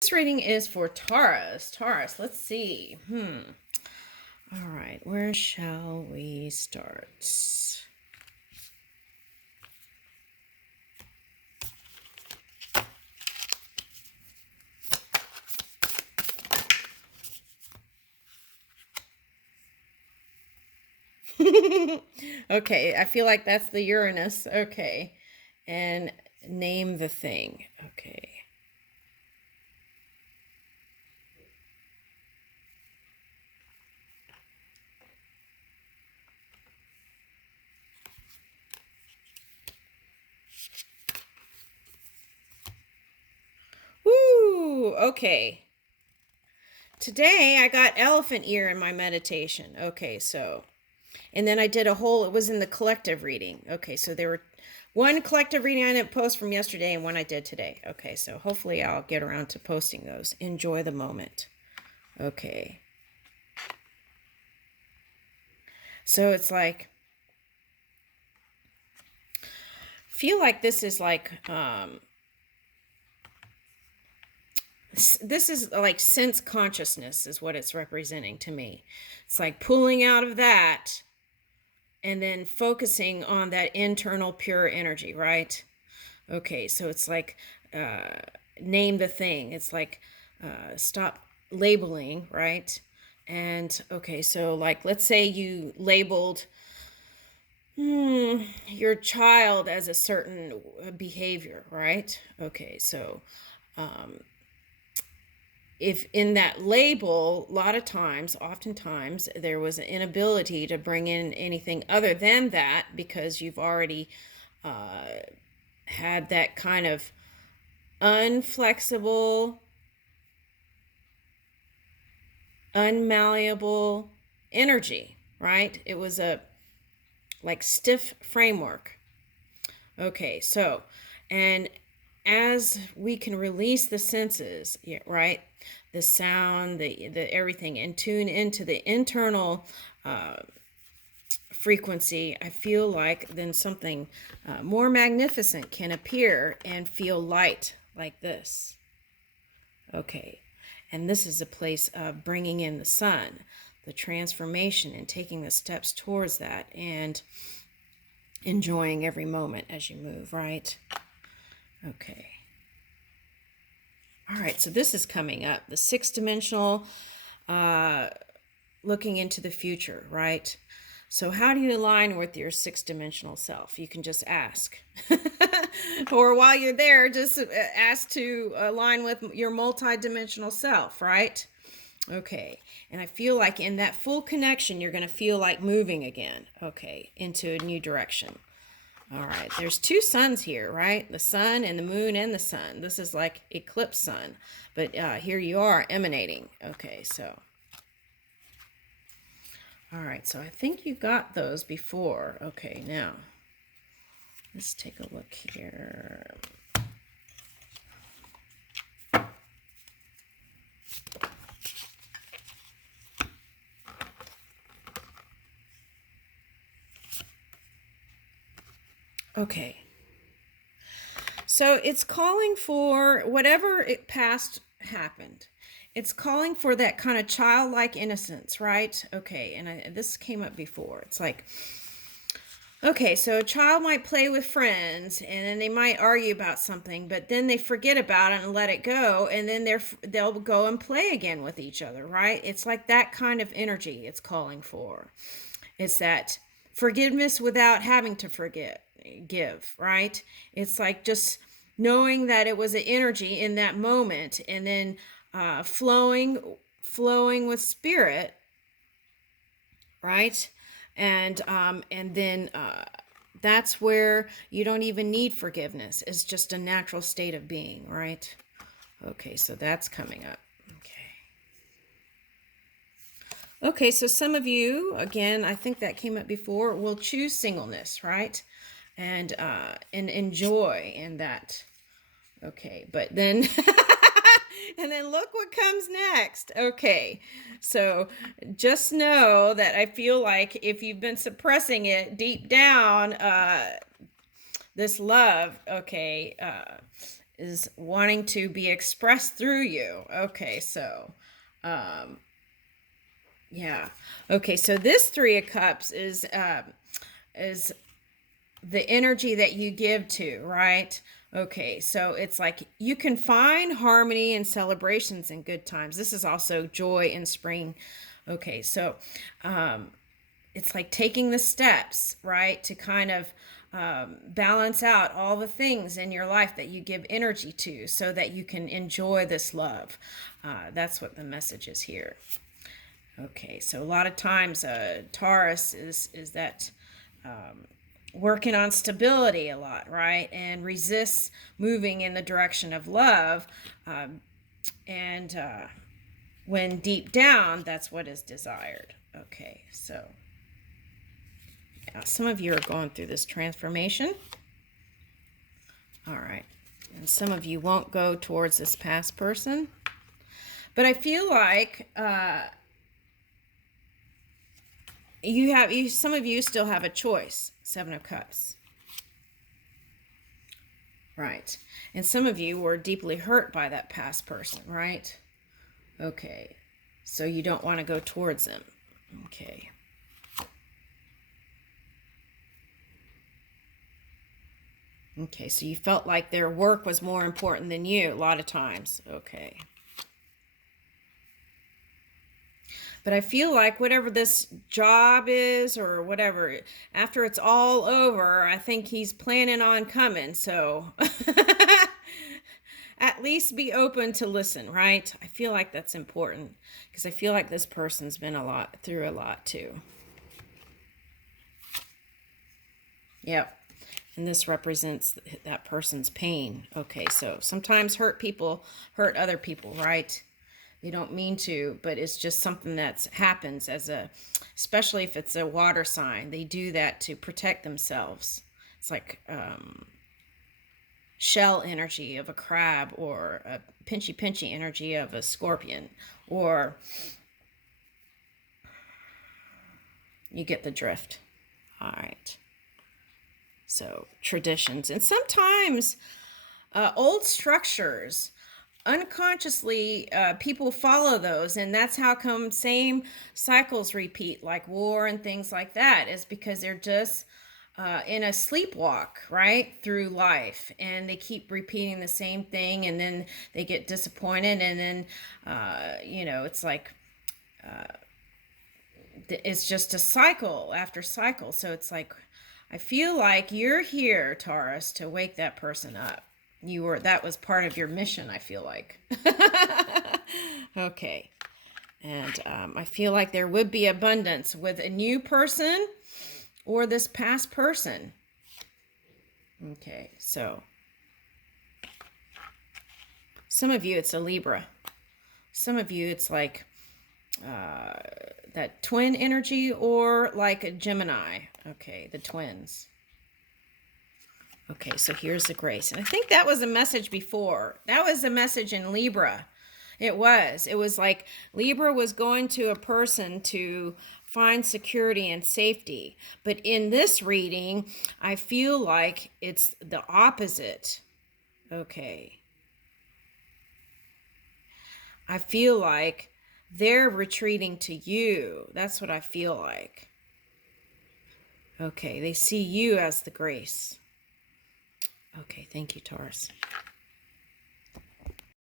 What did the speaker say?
This reading is for Taurus. Taurus, let's see. All right, where shall we start? Okay, I feel like that's the Uranus. Okay. And name the thing. Okay. Woo! Okay. Today I got elephant ear in my meditation. Okay, so. And then I did it was in the collective reading. Okay, so there were one collective reading I didn't post from yesterday and one I did today. Okay, so hopefully I'll get around to posting those. Enjoy the moment. Okay. So it's like, feel like this is like, this is like sense consciousness is what it's representing to me. It's like pulling out of that and then focusing on that internal pure energy, right? Okay, so it's like name the thing. It's like stop labeling, right? And okay, so like let's say you labeled your child as a certain behavior, right? Okay, so if in that label, a lot of times, oftentimes, there was an inability to bring in anything other than that because you've already had that kind of unflexible, unmalleable energy, right? It was a like stiff framework. Okay, so, and as we can release the senses, right? The sound, the everything, and tune into the internal frequency, I feel like then something more magnificent can appear and feel light like this. Okay, and this is a place of bringing in the sun, the transformation, and taking the steps towards that, and enjoying every moment as you move, right? Okay. All right, so this is coming up. The sixth dimensional, looking into the future, right? So how do you align with your sixth dimensional self? You can just ask. Or while you're there, just ask to align with your multi-dimensional self, right? Okay. And I feel like in that full connection, you're going to feel like moving again, okay, into a new direction. All right, there's two suns here, right? The sun and the moon and the sun. This is like eclipse sun, but here you are emanating. Okay, so. All right, so I think you got those before. Okay, now let's take a look here. Okay. So it's calling for whatever it past happened. It's calling for that kind of childlike innocence, right? Okay, and this came up before. It's like, okay, so a child might play with friends and then they might argue about something, but then they forget about it and let it go, and then they'll go and play again with each other, right? It's like that kind of energy it's calling for. It's that forgiveness without having to give, right? It's like just knowing that it was an energy in that moment, and then flowing with spirit, right? And then that's where you don't even need forgiveness. It's just a natural state of being, right? Okay, so that's coming up. Okay, so some of you, again, I think that came up before, will choose singleness, right? And enjoy in that. Okay, but then and then look what comes next. Okay, so just know that I feel like if you've been suppressing it deep down, this love, okay, is wanting to be expressed through you. Okay, so yeah. Okay, so this Three of Cups is the energy that you give to, right? Okay, so it's like you can find harmony and celebrations in good times. This is also joy in spring. Okay, so it's like taking the steps, right, to kind of balance out all the things in your life that you give energy to so that you can enjoy this love. That's what the message is here. Okay, so a lot of times Taurus is that working on stability a lot, right? And resists moving in the direction of love. And when deep down, that's what is desired. Okay, so yeah, some of you are going through this transformation. All right. And some of you won't go towards this past person. But I feel like some of you still have a choice. Seven of Cups. Right. And some of you were deeply hurt by that past person, right? Okay. So you don't want to go towards them. Okay. Okay, so you felt like their work was more important than you a lot of times. Okay. But I feel like whatever this job is or whatever, after it's all over, I think he's planning on coming. So at least be open to listen, right? I feel like that's important because I feel like this person's been through a lot too. Yep. And this represents that person's pain. Okay, so sometimes hurt people hurt other people, right? They don't mean to, but it's just something that happens especially if it's a water sign. They do that to protect themselves. It's like shell energy of a crab or a pinchy energy of a scorpion, or you get the drift. All right. So traditions, and sometimes old structures, unconsciously people follow those, and that's how come same cycles repeat, like war and things like that, is because they're just in a sleepwalk right through life, and they keep repeating the same thing, and then they get disappointed, and then it's like it's just a cycle after cycle. So it's like, I feel like you're here, Taurus, to wake that person up. That was part of your mission, I feel like. Okay. And I feel like there would be abundance with a new person or this past person. Okay, so some of you, it's a Libra. Some of you, it's like that twin energy, or like a Gemini. Okay, the twins. Okay, so here's the grace. And I think that was a message before. That was a message in Libra. It was like Libra was going to a person to find security and safety. But in this reading, I feel like it's the opposite. Okay. I feel like they're retreating to you. That's what I feel like. Okay, they see you as the grace. Okay, thank you, Taurus.